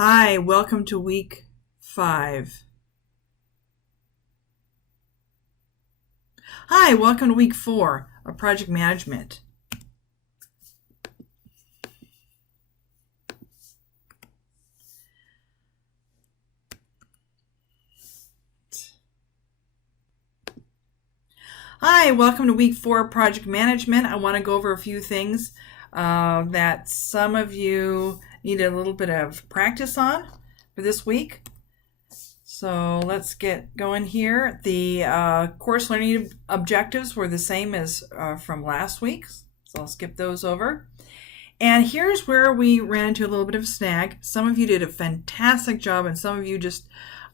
Hi, welcome to week 5. Hi, welcome to week 4 of project management. Hi, welcome to week 4 of project management. I want to go over a few things that some of you need a little bit of practice on for this week. So let's get going here. The course learning objectives were the same as from last week, so I'll skip those over. And here's where we ran into a little bit of a snag. Some of you did a fantastic job, and some of you just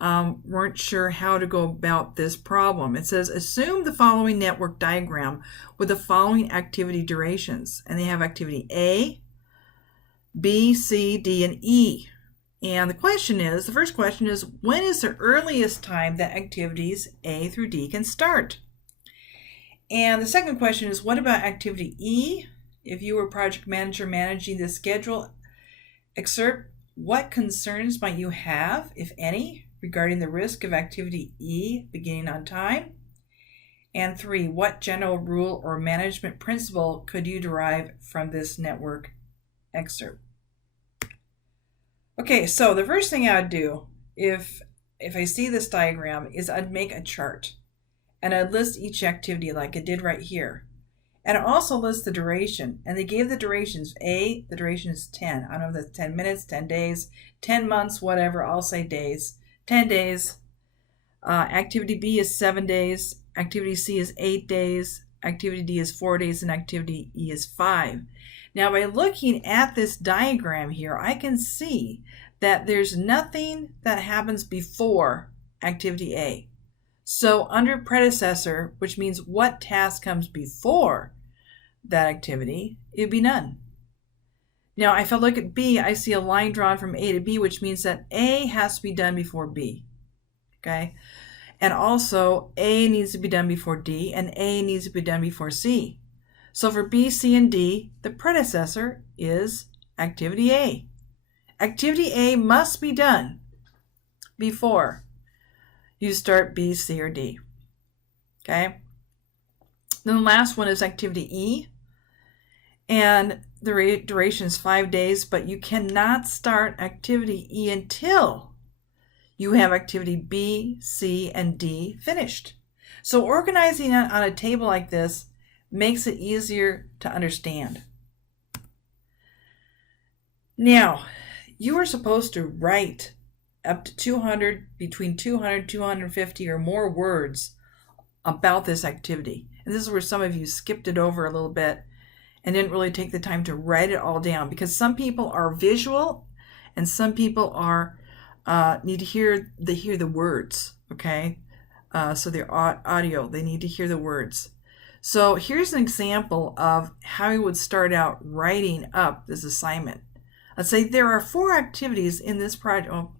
weren't sure how to go about this problem. It says, assume the following network diagram with the following activity durations. And they have activity A, B, C, D, and E. And the first question is, when is the earliest time that activities A through D can start? And the second question is, what about activity E? If you were project manager managing the schedule excerpt, what concerns might you have, if any, regarding the risk of activity E beginning on time? And 3, what general rule or management principle could you derive from this network excerpt? Okay, so the first thing I would do if I see this diagram is I'd make a chart and I'd list each activity like I did right here. And I also list the duration, and they gave the durations. A, the duration is 10. I don't know if that's 10 minutes, 10 days, 10 months, whatever. I'll say days. 10 days. Activity B is 7 days. Activity C is 8 days. Activity D is 4 days, and activity E is 5. Now, by looking at this diagram here, I can see that there's nothing that happens before activity A. So under predecessor, which means what task comes before that activity, it would be none. Now, if I look at B, I see a line drawn from A to B, which means that A has to be done before B. Okay? And also, A needs to be done before D, and A needs to be done before C. So for B, C, and D, the predecessor is activity A. Activity A must be done before you start B, C, or D. Okay? Then the last one is activity E. And the duration is 5 days, but you cannot start activity E until you have activity B, C, and D finished. So organizing it on a table like this makes it easier to understand. Now, you are supposed to write up to 200, between 200, 250 or more words about this activity. And this is where some of you skipped it over a little bit and didn't really take the time to write it all down, because some people are visual and some people are need to hear the words, okay? So they're audio, they need to hear the words. So here's an example of how you would start out writing up this assignment. Let's say there are 4 activities in this project. Oh,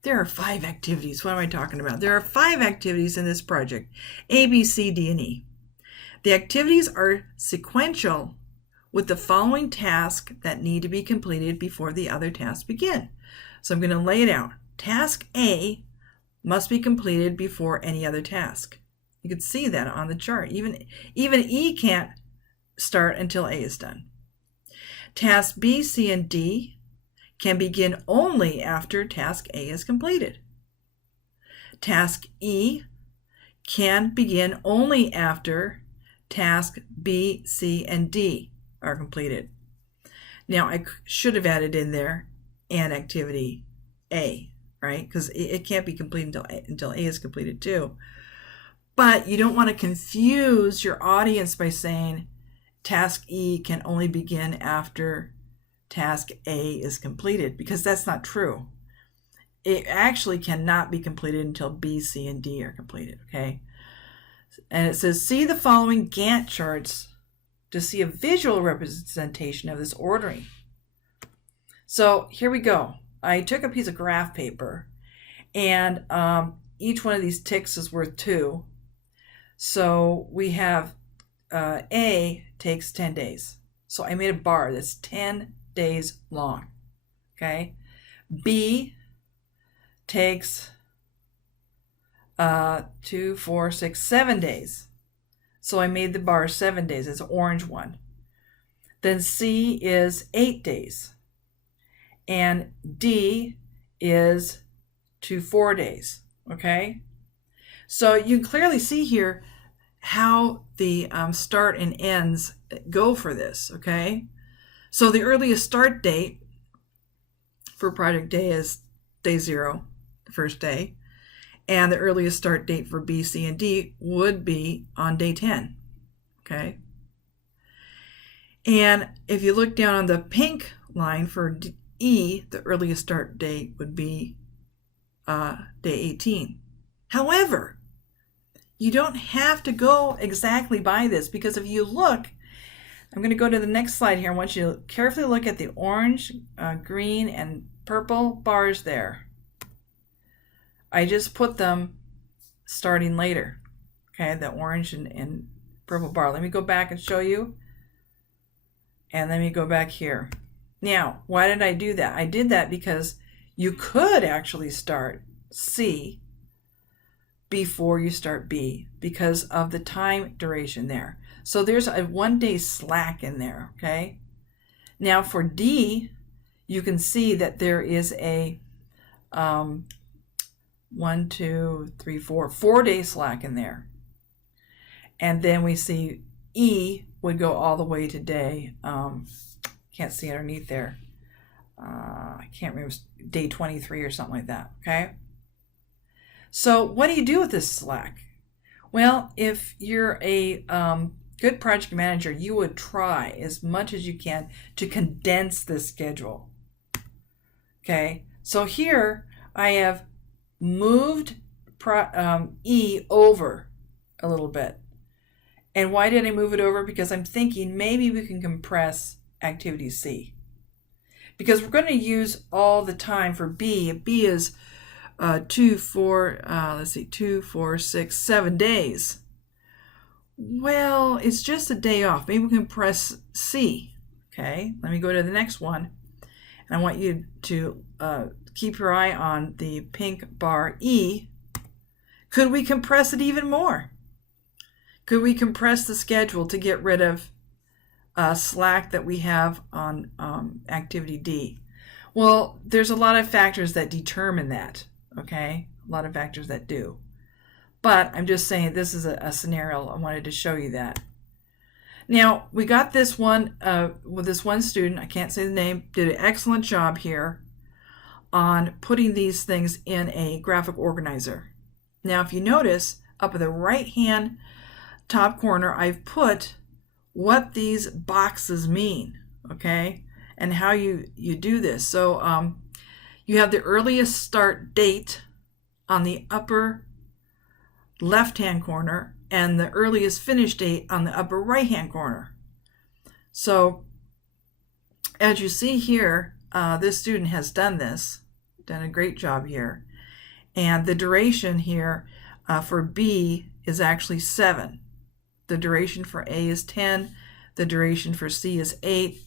there are 5 activities. What am I talking about? There are 5 activities in this project, A, B, C, D, and E. The activities are sequential with the following tasks that need to be completed before the other tasks begin. So I'm going to lay it out. Task A must be completed before any other task. You can see that on the chart. Even E can't start until A is done. Task B, C, and D can begin only after task A is completed. Task E can begin only after task B, C, and D are completed. Now, I should have added in there and activity A, right? Because it can't be completed until A is completed too. But you don't want to confuse your audience by saying task E can only begin after task A is completed, because that's not true. It actually cannot be completed until B, C, and D are completed, okay? And it says, see the following Gantt charts to see a visual representation of this ordering. So here we go. I took a piece of graph paper, and each one of these ticks is worth 2. So we have A takes 10 days. So I made a bar that's 10 days long, okay? B takes 2, 4, 6, 7 days. So I made the bar 7 days. It's an orange one. Then C is 8 days. And D is 2, 4 days. Okay? So you can clearly see here how the start and ends go for this. Okay? So the earliest start date for project day is day 0, the first day. And the earliest start date for B, C, and D would be on day 10. Okay? And if you look down on the pink line for E, the earliest start date would be day 18. However, you don't have to go exactly by this, because if you look, I'm going to go to the next slide here. I want you to carefully look at the orange, green, and purple bars there. I just put them starting later. Okay, the orange and purple bar. Let me go back and show you. And let me go back here. Now, why did I do that? I did that because you could actually start C before you start B because of the time duration there. So there's a 1 day slack in there, okay? Now for D, you can see that there is a 1, 2, 3, 4 day slack in there. And then we see E would go all the way to day, can't see underneath there. I can't remember, day 23 or something like that, okay? So what do you do with this slack? Well, if you're a good project manager, you would try as much as you can to condense this schedule. Okay, so here I have moved E over a little bit. And why did I move it over? Because I'm thinking maybe we can compress activity C. Because we're going to use all the time for B. B is 2, 4, 6, 7 days. Well, it's just a day off. Maybe we can press C. Okay, let me go to the next one. And I want you to keep your eye on the pink bar E. Could we compress it even more? Could we compress the schedule to get rid of slack that we have on activity D? Well, there's a lot of factors that determine that, okay? A lot of factors that do. But I'm just saying this is a scenario. I wanted to show you that. Now, we got this one with this one student, I can't say the name, did an excellent job here on putting these things in a graphic organizer. Now, if you notice, up in the right-hand top corner, I've put what these boxes mean, okay, and how you do this. So you have the earliest start date on the upper left-hand corner and the earliest finish date on the upper right-hand corner. So as you see here, this student has done a great job here. And the duration here for B is actually 7. The duration for A is 10. The duration for C is 8.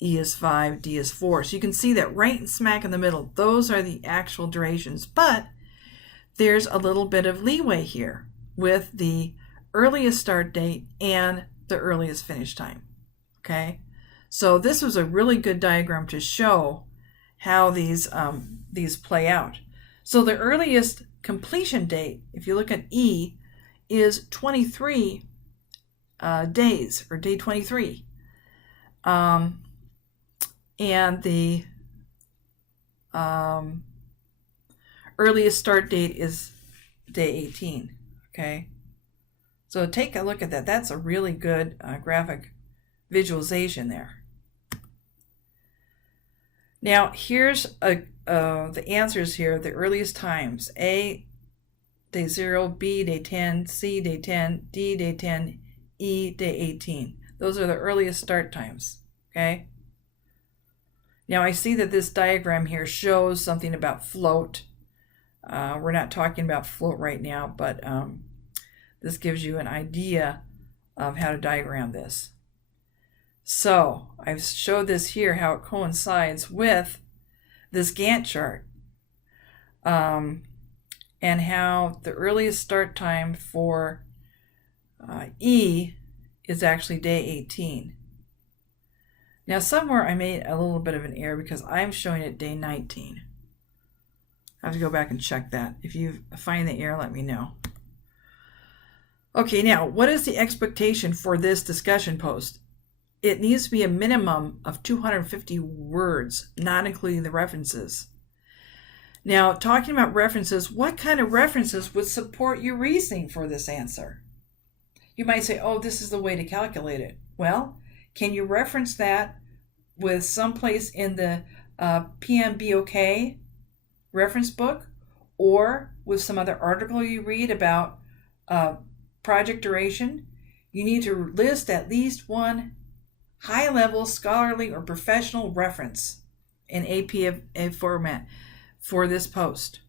E is 5. D is 4. So you can see that right smack in the middle, those are the actual durations. But there's a little bit of leeway here with the earliest start date and the earliest finish time. Okay? So this was a really good diagram to show how these play out. So the earliest completion date, if you look at E, is 23 days, or day 23. And the earliest start date is day 18. Okay, so take a look at that. That's a really good graphic visualization there. Now here's the answers here. The earliest times: A, day 0; B, day 10; C, day 10; D, day 10; E, day 18. Those are the earliest start times. Okay. Now I see that this diagram here shows something about float. We're not talking about float right now, but this gives you an idea of how to diagram this. So I've showed this here, how it coincides with this Gantt chart, and how the earliest start time for E is actually day 18. Now somewhere I made a little bit of an error because I'm showing it day 19. I have to go back and check that. If you find the error, let me know. Okay, now what is the expectation for this discussion post? It needs to be a minimum of 250 words, not including the references. Now, talking about references, what kind of references would support your reasoning for this answer? You might say, oh, this is the way to calculate it. Well, can you reference that with someplace in the PMBOK reference book, or with some other article you read about project duration? You need to list at least one high-level scholarly or professional reference in APA format for this post.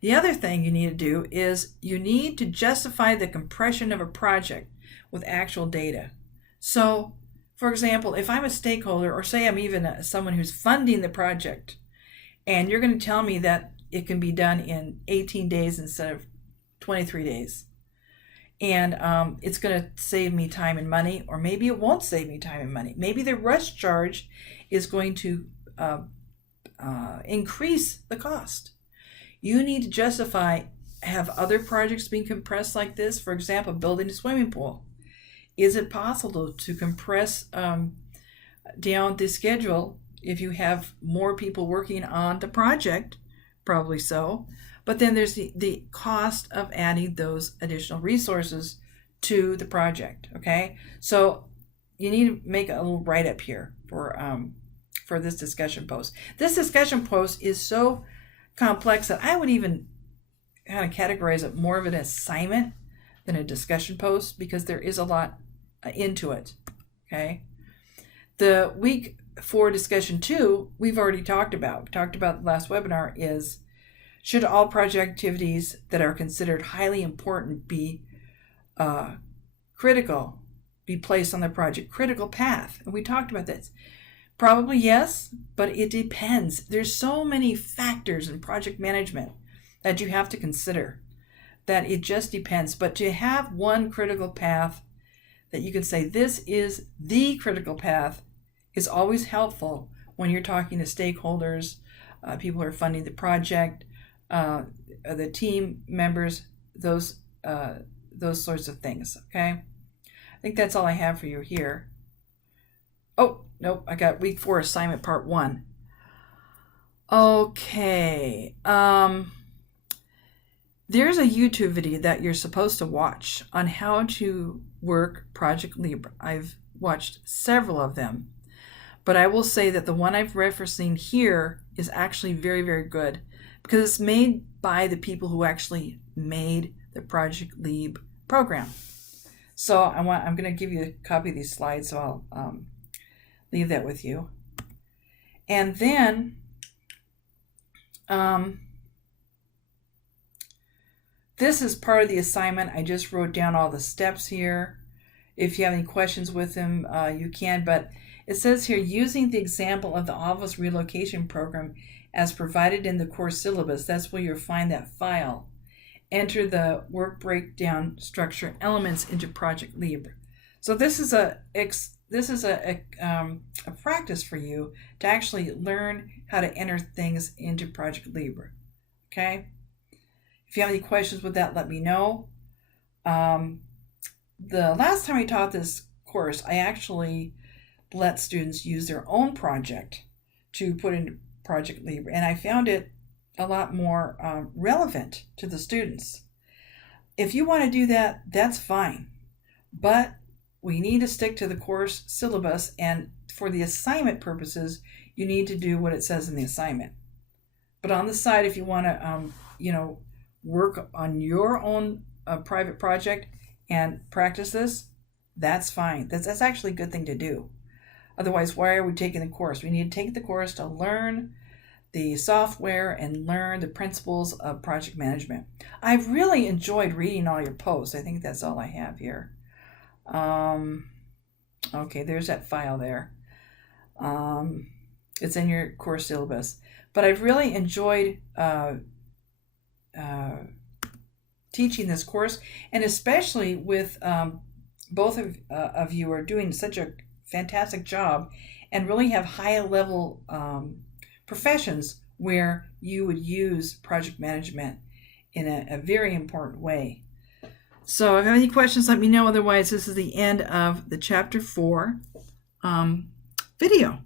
The other thing you need to do is you need to justify the compression of a project with actual data. So, for example, if I'm a stakeholder, or say I'm even someone who's funding the project, and you're going to tell me that it can be done in 18 days instead of 23 days, and it's going to save me time and money, or maybe it won't save me time and money. Maybe the rush charge is going to increase the cost. You need to justify, have other projects being compressed like this? For example, building a swimming pool. Is it possible to compress down the schedule if you have more people working on the project? Probably so. But then there's the cost of adding those additional resources to the project, okay? So you need to make a little write-up here for this discussion post. This discussion post is so complex that I would even kind of categorize it more of an assignment than a discussion post, because there is a lot into it, okay? The week 4 discussion 2, we've already talked about. We talked about the last webinar is, should all project activities that are considered highly important be placed on the project critical path? And we talked about this. Probably yes, but it depends. There's so many factors in project management that you have to consider that it just depends. But to have one critical path that you can say this is the critical path is always helpful when you're talking to stakeholders, people who are funding the project, the team members, those sorts of things, okay? I think that's all I have for you here. Oh, nope, I got week 4 assignment part 1. Okay, there's a YouTube video that you're supposed to watch on how to work Project Libre. I've watched several of them, but I will say that the one I'm referencing here is actually very, very good, because it's made by the people who actually made the Project Libre program. So I'm going to give you a copy of these slides, so I'll leave that with you. And then this is part of the assignment. I just wrote down all the steps here. If you have any questions with them, you can, but it says here, using the example of the office relocation program as provided in the course syllabus, that's where you'll find that file. Enter the work breakdown structure elements into Project Libre. So this is a practice for you to actually learn how to enter things into Project Libre. Okay? If you have any questions with that, let me know. The last time I taught this course, I actually let students use their own project to put into Project Libre, and I found it a lot more relevant to the students. If you want to do that, that's fine, but we need to stick to the course syllabus, and for the assignment purposes, you need to do what it says in the assignment. But on the side, if you want to, work on your own private project and practice this, that's fine. That's actually a good thing to do. Otherwise, why are we taking the course? We need to take the course to learn the software and learn the principles of project management. I've really enjoyed reading all your posts. I think that's all I have here. Okay, there's that file there. It's in your course syllabus. But I've really enjoyed teaching this course, and especially with both of you are doing such a fantastic job and really have high level professions where you would use project management in a very important way. So if you have any questions, let me know. Otherwise, this is the end of the chapter 4 video.